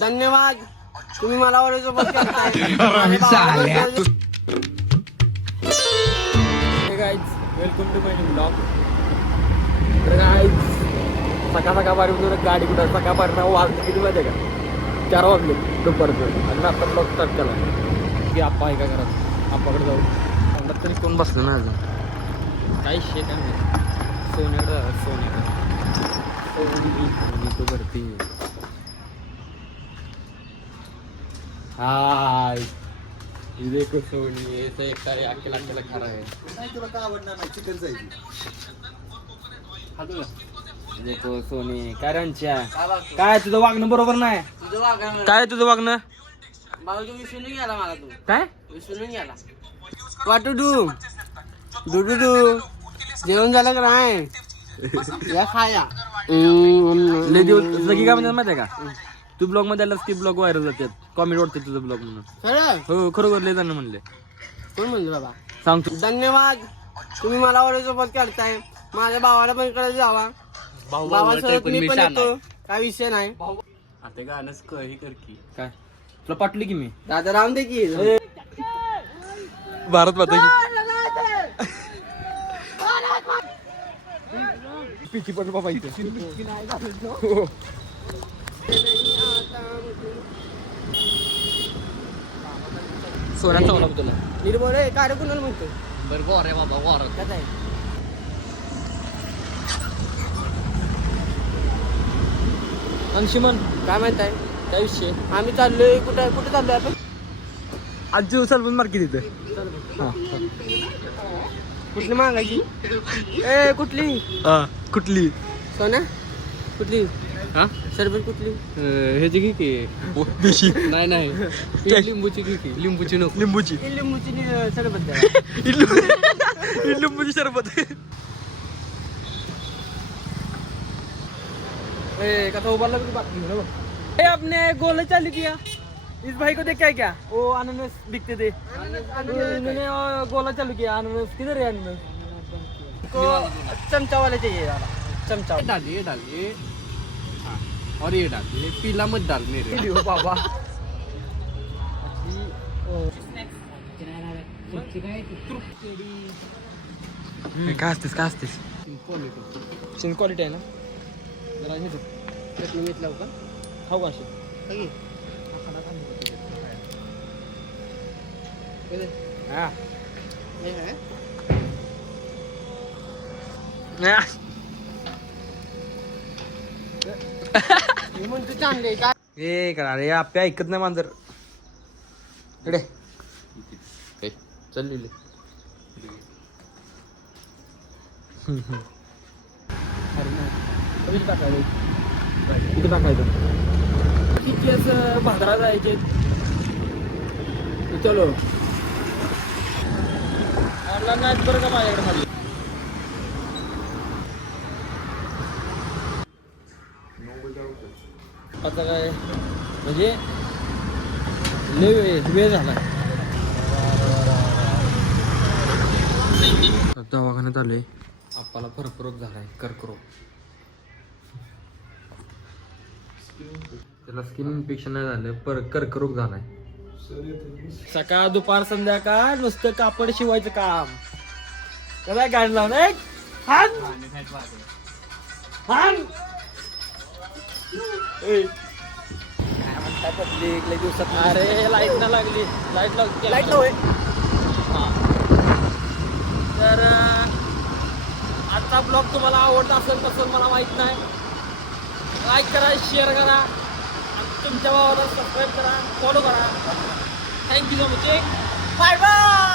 धन्यवाद तुम्ही मला ओळखसोबत करताय. Welcome to my blog. सकाळ बारी गाडी कुठं सकाळ बारी वाजले किती माहिती आहे का? 4 वाजले दुपारचं. आणि आता ब्लॉग स्टार्ट केला की आप्पा आहे का घरात? आप्पाकडे जाऊ. अंडात तरी कोण बसलं ना अजून काही शे काय नाही. सोन्याकडे तो भरती. हाय ये देखो सोनी ऐसा एकटा अकेला अकेला खा रहा है. नाही तुला का आवडणार नाही चिकन जायची. देखो सोनी काय रंच्या काय तुझं वागणं बरोबर नाही. तुझं वागणं काय तुझं वागणं मला तू विसरून गेला. मला तू काय विसरून गेला. वाटू डू जेवण झालं का नाही? या खाया लय दिवस लगी काय म्हणतात माहिती आहे का? तू ब्लॉग मध्ये आलास की ब्लॉग व्हायरल जातात. कॉमेंट वाटते तुझं ब्लॉग म्हणून. खरं हो खरोखर लय जण म्हणले. कोण म्हणलं बाबा? सांगतो धन्यवाद तुम्ही मला ओळखसोबत करताय. माझ्या भावाला पण कडे जावा. भावासोबत मी पण येतो. काय विषय नाही. आता गाणंच ही कर की काय तुला पाठवली की मी दादा राम दे की. भारत माता पिची पण बाबा इथे सोन्या चावला तुला. निर्भर आहे काय कुणाला म्हणतो? बरोबर रे बाबा वार काय आहे? अंशिमन काय म्हणताय? काय विषय आम्ही चाललोय कुठे कुठे चाललोय आपण? आजची सलमान मार्केट इथे. कुठली मागायची? ए कुठली कुठली सोन्या कुठली? हा सरबत कुठली? ह्याची घे की देशी नाही नाही लिंबूची घे की लिंबूची नको. लिंबूची लिंबूची सरबत द्या. लिंबूची सरबत. कथा उभारला की बातमी हो. ए आपने गोले चालू किया. इस भाई को देख क्या वो अनानास बिकते थे. उन्होंने गोला चालू किया. अनानास किधर है? अनानास को चमचा वाले चाहिए यार. चमचा डाल ये हाँ और ये डाल ये पीला मत डाल मेरे. हो बाबा. काय असतेस चिन क्वालिटी आहे ना. जरा हे दे. चटणी मीठ लावू का? खाऊ का अशी? हा हे आहे. मी म्हणतो चांगले काय. ए करा रे आप्या ऐकत नाही मांजर. इकडे चल लिहिले. कुठे टाकायचं किती असं भादरा जायचे. चलो नाच बरं का माझ्याकडे खाली. आता काय म्हणजे लय वेळ झाला. दवाखान्यात आले. आप्पाला कर्करोग झालाय. कर्करोग त्याला स्किन इन्फेक्शन नाही झालं कर्करोग झालाय. सकाळ दुपार संध्याकाळ नुसतं कापड शिवायचं काम. त्याला गाडी लावून काय म्हणतात पब्लिक लय दिवसात. अरे लाईट ना लागली. लाईट होय. तर आजचा ब्लॉग तुम्हाला आवडत असेल तसं मला माहित नाही. लाईक करा शेअर करा आणि तुमच्या भावाला सबस्क्राईब करा फॉलो करा. Thank you so much. Bye bye.